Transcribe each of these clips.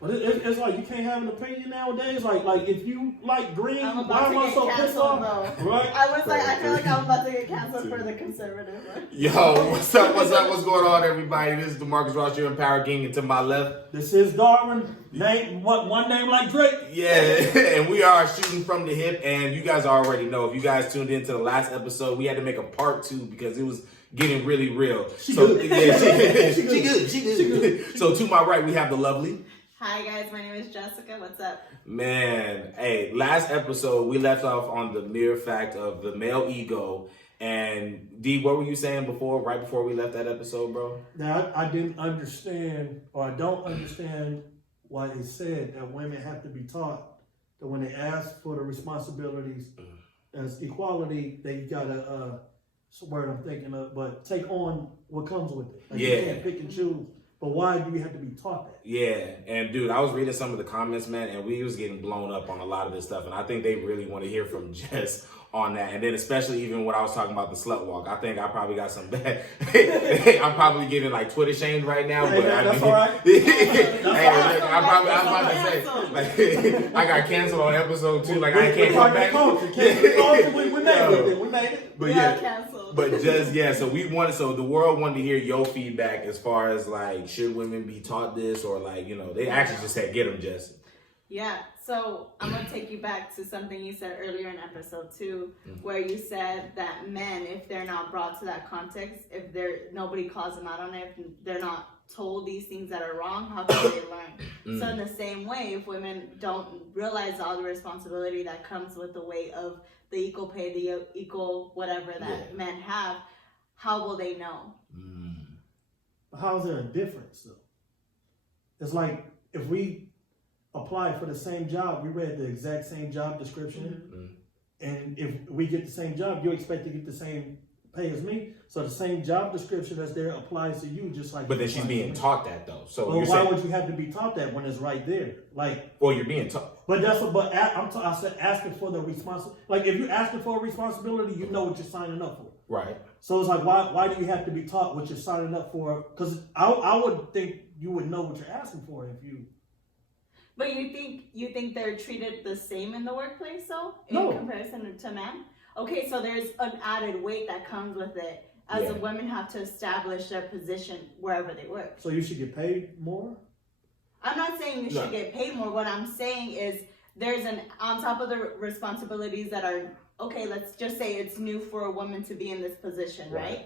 But it's like you can't have an opinion nowadays. Like if you like green, I'm why about am I to so get pissed canceled, off? though. Right? I feel like I'm about to get canceled for the conservative one. Yo, what's up? What's going on, everybody? This is DeMarcus Ross here in Power King, and to my left, This is Darwin. One name like Drake. yeah, and we are shooting from the hip, and you guys already know. If you guys tuned into the last episode, we had to make a part 2 because it was getting really real. She good. Yeah, she good. So to my right, we have the lovely. Hi guys, my name is Jessica. What's up? Man, hey, last episode we left off on the mere fact of the male ego. And D, what were you saying right before we left that episode, bro? Now I didn't understand, or I don't understand why they said that women have to be taught that when they ask for the responsibilities as equality, they gotta it's the word I'm thinking of, but take on what comes with it. Like Yeah. You can't pick and choose. But why do you have to be taught that? Yeah, and dude, I was reading some of the comments, man, and we was getting blown up on a lot of this stuff, and I think they really want to hear from Jess on that, and then especially even when I was talking about the slut walk, I think I probably got some bad. I'm probably getting like Twitter shamed right now, but that's all right. I was about to say, like, I got canceled on episode 2, like I can't come back. We made it. But Yeah, canceled. But just so the world wanted to hear your feedback as far as like, should women be taught this, or like, they actually just said get them, Jess. Yeah, so I'm going to take you back to something you said earlier in episode 2, where you said that men, if they're not brought to that context, if nobody calls them out on it, if they're not told these things that are wrong, how can they learn? So in the same way, if women don't realize all the responsibility that comes with the weight of the equal pay, the equal whatever that men have, how will they know? How is there a difference though? It's like if we apply for the same job, we read the exact same job description, and if we get the same job, you expect to get the same pay as me. So the same job description that's there applies to you, just like. But then she's being taught that though. So well, why would you have to be taught that when it's right there? Like, well, you're being taught. But that's what. But I said asking for the responsibility. Like, if you're asking for a responsibility, you know what you're signing up for. Right. So it's like, why do you have to be taught what you're signing up for? Because I would think you would know what you're asking for if you. But you think they're treated the same in the workplace though, No. in comparison to men? Okay, so there's an added weight that comes with it, as the women have to establish their position wherever they work. So you should get paid more? I'm not saying you should get paid more. What I'm saying is there's on top of the responsibilities that are, okay, let's just say it's new for a woman to be in this position, right?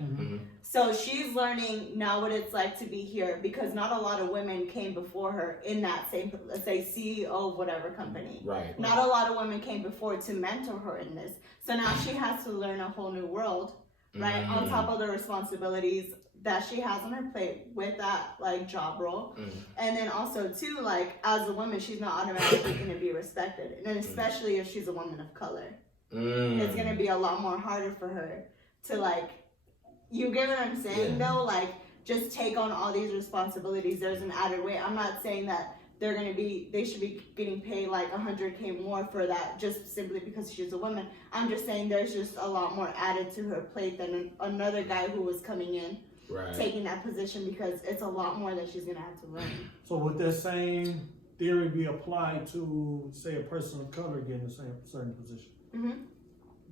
So she's learning now what it's like to be here, because not a lot of women came before her in that same, let's say, CEO of whatever company. Right. Not a lot of women came before to mentor her in this. So now she has to learn a whole new world, right? On top of the responsibilities that she has on her plate with that like job role. And then also too, like as a woman, she's not automatically going to be respected. And then especially if she's a woman of color. It's going to be a lot more harder for her to like, you get what I'm saying though? Like just take on all these responsibilities. There's an added weight. I'm not saying that they should be getting paid like $100K more for that just simply because she's a woman. I'm just saying there's just a lot more added to her plate than another guy who was coming in, taking that position, because it's a lot more that she's going to have to learn. So would that same theory be applied to, say, a person of color getting the same certain position?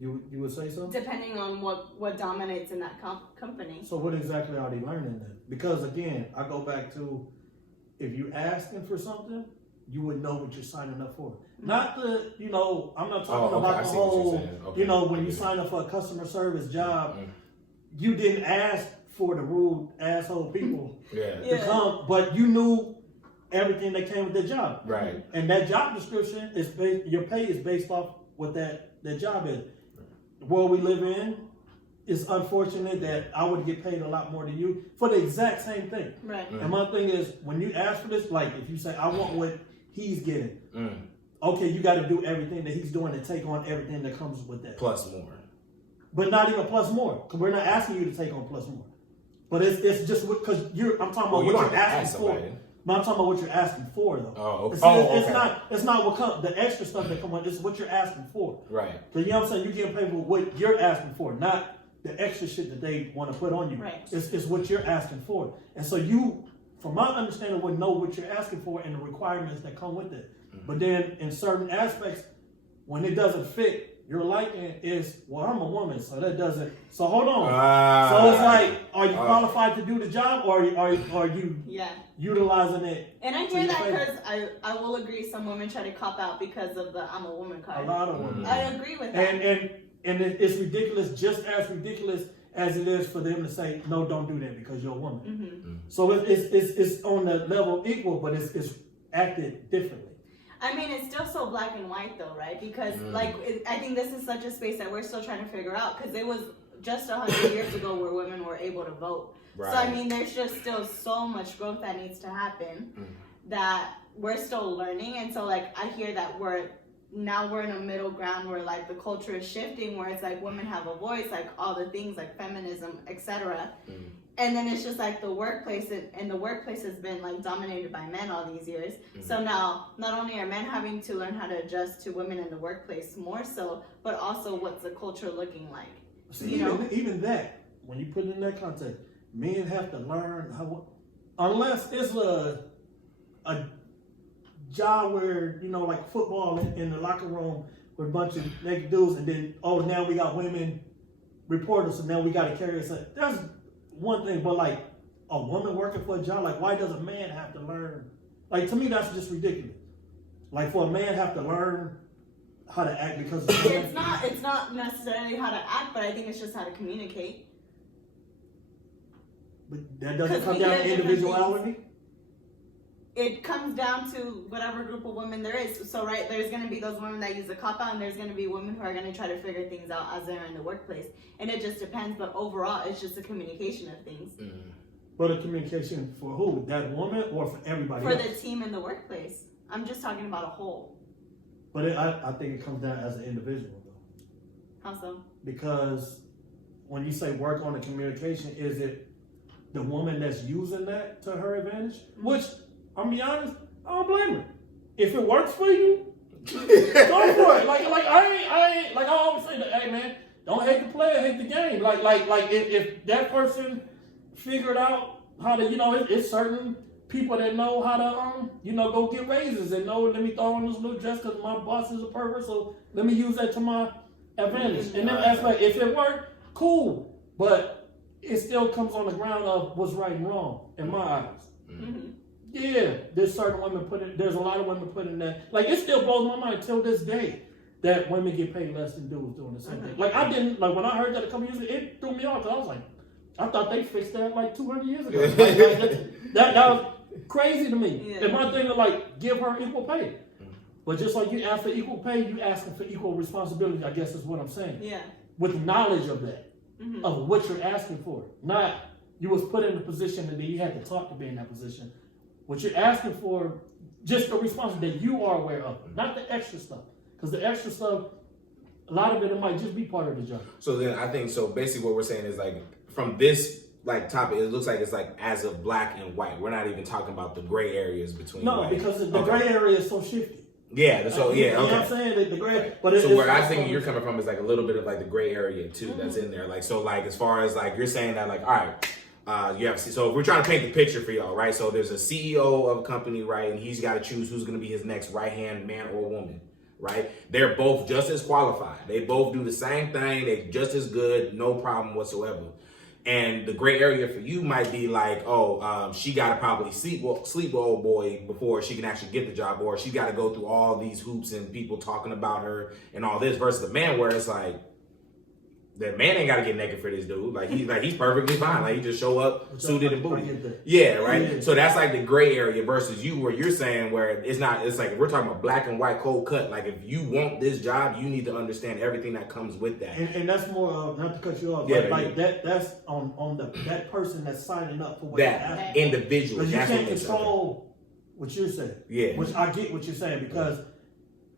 You would say so? Depending on what dominates in that company. So what exactly are they learning then? Because again, I go back to, if you asking for something, you would know what you're signing up for. Not the, I'm not talking about the whole, when you sign up for a customer service job, you didn't ask for the rude asshole people to come, but you knew everything that came with the job. Right. And that job description is your pay is based off what that job is. The world we live in, it's unfortunate that I would get paid a lot more than you for the exact same thing. Right. And my thing is, when you ask for this, like if you say, I want what he's getting, okay, you got to do everything that he's doing and take on everything that comes with that. Plus more. But not even plus more, because we're not asking you to take on plus more. But it's just because I'm talking about what you're asking for. But I'm talking about what you're asking for, though. Oh, okay. It's not what comes, the extra stuff that come on. It's what you're asking for. Right. Because you know what I'm saying? You're getting paid for what you're asking for, not the extra shit that they want to put on you. Right. It's what you're asking for. And so you from my understanding, would know what you're asking for and the requirements that come with it. But then in certain aspects, when it doesn't fit, your liking is, well, I'm a woman, so that doesn't. So hold on. So it's like, are you qualified to do the job, or are you utilizing it? And I hear that because I will agree, some women try to cop out because of the I'm a woman card. A lot of women. I agree with that. And it's ridiculous, just as ridiculous as it is for them to say, no, don't do that because you're a woman. Mm-hmm. So it's on the level equal, but it's acted differently. I mean, it's still so black and white though, right? Because I think this is such a space that we're still trying to figure out, because it was just 100 years ago where women were able to vote. Right. So I mean, there's just still so much growth that needs to happen that we're still learning. And so like, I hear that we're in a middle ground where like the culture is shifting, where it's like women have a voice, like all the things like feminism, etc. And then it's just like the workplace, and the workplace has been like dominated by men all these years. So now, not only are men having to learn how to adjust to women in the workplace more so, but also what's the culture looking like. See, even that, when you put it in that context, men have to learn how, unless it's a job where, like football in the locker room with a bunch of naked dudes, and then, now we got women reporters, so now we got to carry us. That's one thing, but like a woman working for a job, like why does a man have to learn? Like to me, that's just ridiculous. Like for a man have to learn how to act because it's not necessarily how to act, but I think it's just how to communicate. But that doesn't come down to individuality. It comes down to whatever group of women there is. So, right, there's going to be those women that use the cop-out, and there's going to be women who are going to try to figure things out as they're in the workplace. And it just depends, but overall, it's just a communication of things. But a communication for who? That woman or for everybody else? For the team in the workplace. I'm just talking about a whole. But I think it comes down as an individual, though. How so? Because when you say work on the communication, is it the woman that's using that to her advantage? Which, I'm gonna be honest, I don't blame her. If it works for you, go for it. Like I ain't like I always say that, hey man, don't hate the player, hate the game. Like if that person figured out how to, it's certain people that know how to go get raises and know, let me throw on this little dress because my boss is a pervert, so let me use that to my advantage. And then aspect, if it worked, cool. But it still comes on the ground of what's right and wrong in my eyes. Yeah, there's certain women there's a lot of women put in that. Like, it still blows my mind till this day that women get paid less than dudes doing the same thing. Like, when I heard that a couple years ago, it threw me off, because I was like, I thought they fixed that like 200 years ago. That was crazy to me. Yeah. And my thing is like, give her equal pay. But just like you ask for equal pay, you asking for equal responsibility, I guess is what I'm saying. Yeah. With knowledge of that, of what you're asking for. Not, you was put in a position and then you had to talk to be in that position. What you're asking for, just the responsibility that you are aware of, not the extra stuff. Because the extra stuff, a lot of it might just be part of the job. So then I think, so basically what we're saying is like, from this like topic, it looks like it's like as of black and white. We're not even talking about the gray areas between. No, because the gray area is so shifty. Yeah, so you know what I'm saying? The gray, but so where I think you're coming from is like a little bit of like the gray area too that's in there. Like, so like as far as like you're saying that like, all right, you have to see. So if we're trying to paint the picture for y'all, right? So there's a CEO of a company, right? And he's got to choose who's going to be his next right hand man or woman, right? They're both just as qualified. They both do the same thing. They're just as good, no problem whatsoever. And the gray area for you might be like, she got to probably sleep with old boy before she can actually get the job, or she got to go through all these hoops and people talking about her and all this, versus the man where it's like, that man ain't got to get naked for this dude. Like he's perfectly fine. Like he just show up suited and booted. Yeah, right. Yeah. So that's like the gray area versus you, where you're saying where it's not. It's like we're talking about black and white, cold cut. Like if you want this job, you need to understand everything that comes with that. And that's more not to cut you off, yeah, but like that's on that person that's signing up for what that individual. Because you can't control what you're saying. Yeah. Which I get what you're saying, because.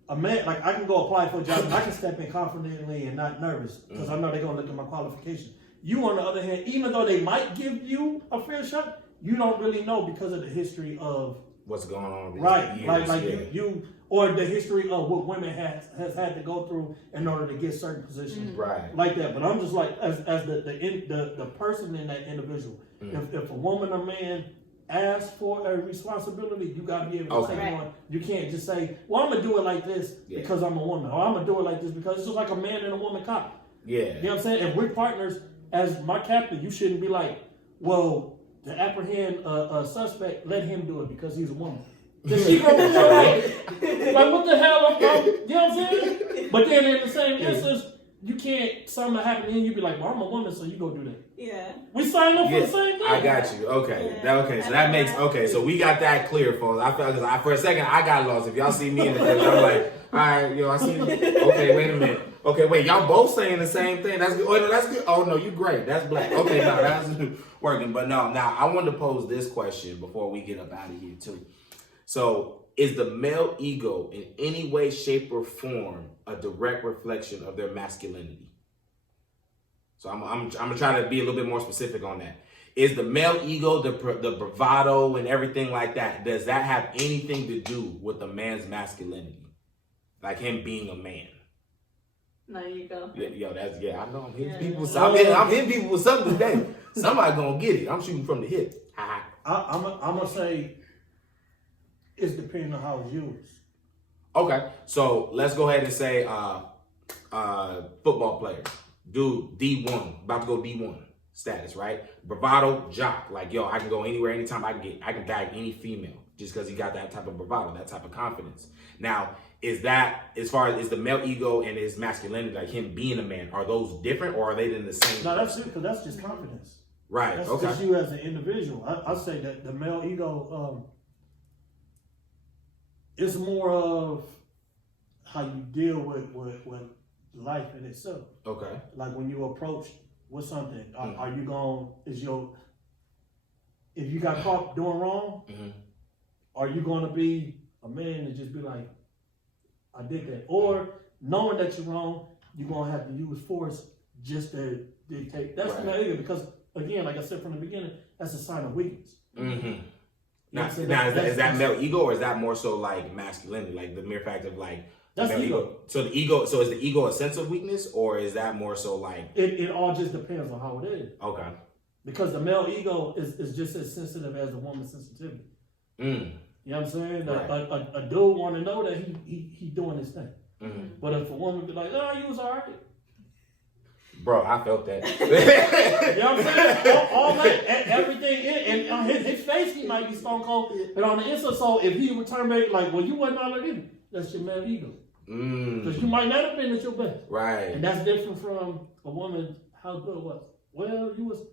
A man, like I can go apply for a job and I can step in confidently and not nervous because I know they're going to look at my qualifications. You, on the other hand, even though they might give you a fair shot, you don't really know because of the history of what's going on. Right. Years, you or the history of what women has had to go through in order to get certain positions. Right. Like that. But I'm just like, as the person in that individual, if a woman or man ask for a responsibility, you gotta be able to Okay. take on. You can't just say, "Well, I'm gonna do it like this because I'm a woman," or "I'm gonna do it like this because it's just like a man and a woman cop." Yeah. You know what I'm saying? If we're partners, as my captain, you shouldn't be like, "Well, to apprehend a suspect, let him do it because he's a woman." Then she gonna do it. Like, what the hell? You know what I'm saying? But then in the same instance, you can't, something happen and you be like, "Well, I'm a woman, so you go do that." Yeah. We signed up for the same thing. I got you. Okay. Yeah. Okay. So that makes so we got that clear, folks. I felt because for a second I got lost. If y'all see me in the picture, I'm like, all right, yo, I see you. Okay, wait a minute. Okay, wait, y'all both saying the same thing. That's good. Oh no, that's good. Oh no, you great. That's black. Okay, no, that's working. But no, now I wanted to pose this question before we get up out of here too. So, is the male ego in any way, shape, or form a direct reflection of their masculinity? So I'm gonna try to be a little bit more specific on that. Is the male ego, the bravado and everything like that, does that have anything to do with the man's masculinity? Like him being a man? There you go. Yo, I know I'm hitting Yeah. people. I'm hitting people with something today. Somebody gonna get it. I'm shooting from the hip. I'm gonna say it's depending on how it's used. Okay, so let's go ahead and say football player. Dude, D1, about to go D1 status, right? Bravado, jock, like, yo, I can go anywhere, anytime I can bag any female just because he got that type of bravado, that type of confidence. Now, is that, as far as, is the male ego and his masculinity, like him being a man, are those different or are they in the same? No, that's it, because that's just confidence. Right, That's okay. just you as an individual. I say that the male ego is more of how you deal with life in itself. Okay. Like when you approach with something, are you going, if you got caught doing wrong, are you going to be a man and just be like, I did that? Or knowing that you're wrong, you're going to have to use force just to dictate. That's the male ego, because again, like I said from the beginning, that's a sign of weakness. Now, is that male ego or is that more so like masculinity, like the mere fact of like, that's ego. So is the ego a sense of weakness, or is that more so like it all just depends on how it is. Okay. Because the male ego is just as sensitive as the woman's sensitivity. You know what I'm saying? Right. A dude want to know that he doing his thing. But if a woman be like, "Oh, you was alright," bro, I felt that. you know what I'm saying? All that, everything, and on his face he might be stone cold, but on the inside, so if he return back like, "Well, you wasn't all that either," that's your male ego. Because you might not have been at your best. Right. And that's different from a woman, how good it was. Well, you was,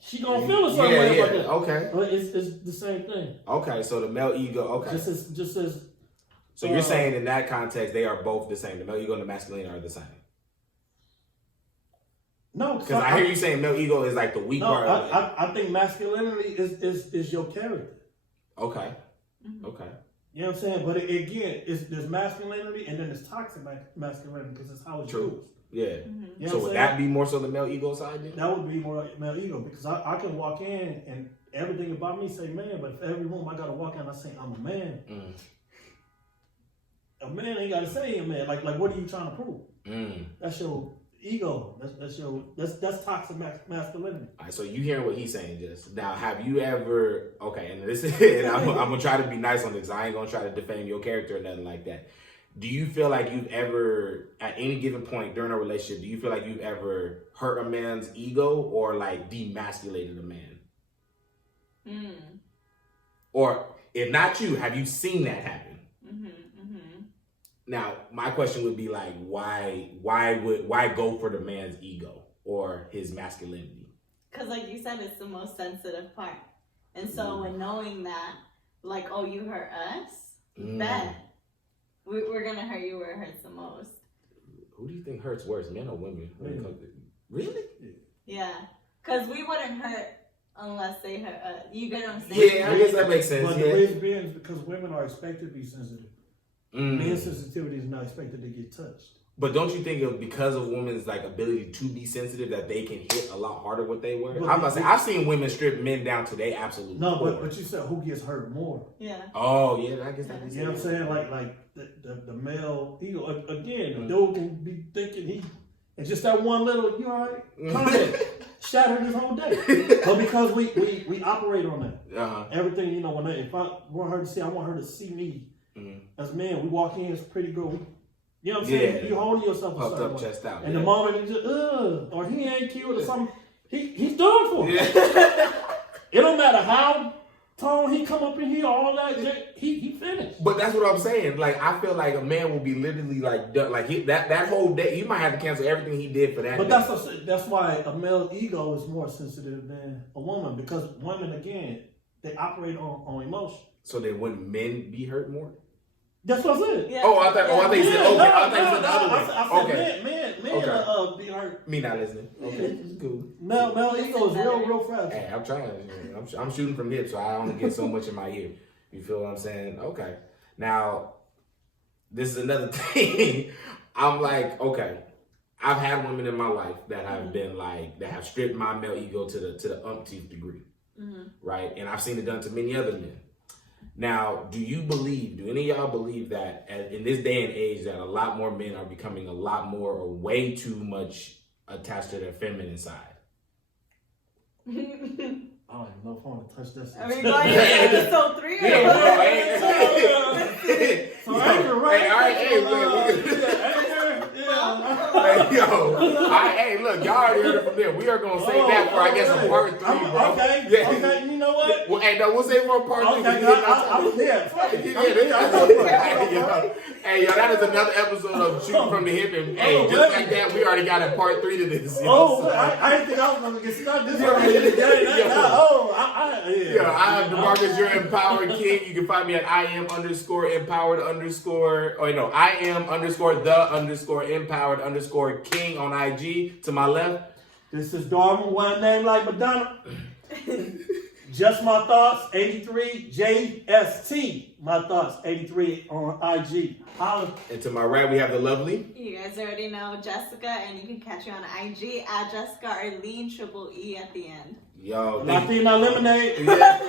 she gonna feel a certain way about that. Okay. But it's the same thing. Okay, so the male ego, okay. Just as so you're saying in that context, they are both the same. The male ego and the masculine are the same. No, because I hear you saying male ego is like the weak part. I think masculinity is your character. Okay. Okay. You know what I'm saying? But again, there's masculinity and then there's toxic masculinity because it's how it's used. Yeah. You know so would that be more so the male ego side then? That would be more male ego because I can walk in and everything about me say man, but if every room I gotta walk in, I say I'm a man. A man ain't gotta say a man. Like what are you trying to prove? That's your ego. That's toxic masculinity. All right, so you hearing what he's saying just now. Have you ever and this is and I'm gonna try to be nice on this. I ain't gonna try to defame your character or nothing like that. Do you feel like you've ever, at any given point during a relationship, do you feel like you've ever hurt a man's ego or like demasculated a man? Or if not you, have you seen that happen? Now, my question would be like, why go for the man's ego or his masculinity? Because like you said, it's the most sensitive part. And so when knowing that, like, oh, you hurt us, bet. We're going to hurt you where it hurts the most. Who do you think hurts worse, men or women? Really? Yeah. Because we wouldn't hurt unless they hurt us. You get what I'm saying? Yeah, I guess that makes sense. But the reason being is because women are expected to be sensitive. Men's sensitivity is not expected to get touched. But don't you think because of women's like ability to be sensitive that they can hit a lot harder what they were? I'm about to say I've seen women strip men down to they absolutely. No, but you said who gets hurt more? Yeah. Oh yeah, I guess that makes sense. You know what I'm saying? Like the male ego again. The dude can be thinking it's just that one little you alright comment. shattered his whole day. But because we operate on that. Everything, you know, if I want her to see, I want her to see me as men. We walk in, it's pretty good. You know what I'm saying? You hold yourself puffed a certain up, way. chest out. And the moment he just, or he ain't cute or something, he's done for. It don't matter how tall he come up in here, all that, he finished. But that's what I'm saying. Like, I feel like a man will be literally like done. Like that whole day, he might have to cancel everything he did for that. But day. that's why a male ego is more sensitive than a woman, because women, again, they operate on emotion. So then wouldn't men be hurt more? That's what I said. Yeah. Oh, I thought you said, okay. I thought you said the I other way. said men be hurt. Me not listening. Okay, it's cool. Male ego is real fragile. Hey, I'm trying. I'm shooting from hip, so I only get so much in my ear. You feel what I'm saying? Okay. Now, this is another thing. I'm like, okay. I've had women in my life that have been like, that have stripped my male ego to the umpteenth degree, right? And I've seen it done to many other men. Now, do any of y'all believe that in this day and age that a lot more men are becoming a lot more or way too much attached to their feminine side? I don't even know if I want to touch this. Are we going to episode 3? Look, y'all already heard it from them. We are gonna save that for, I guess, a part 3, bro. Okay, you know what? Well, hey, no, we'll save for a part 3. Hey, yo, that is another episode of Shooting from the Hip, and hey, just like that, we already got a part 3 to this. You know, I didn't think I was gonna get stuck this way. I am DeMarcus, your Empowered King. You can find me at I am _empowered_King on IG. To my left, this is Darwin, one name like Madonna. Just My Thoughts 83 JST. My Thoughts 83 on IG. Holla. And to my right, we have the lovely. You guys already know Jessica, and you can catch you on IG at Jessica Arlene _E at the end. Yo, Latina Lemonade. yeah. That's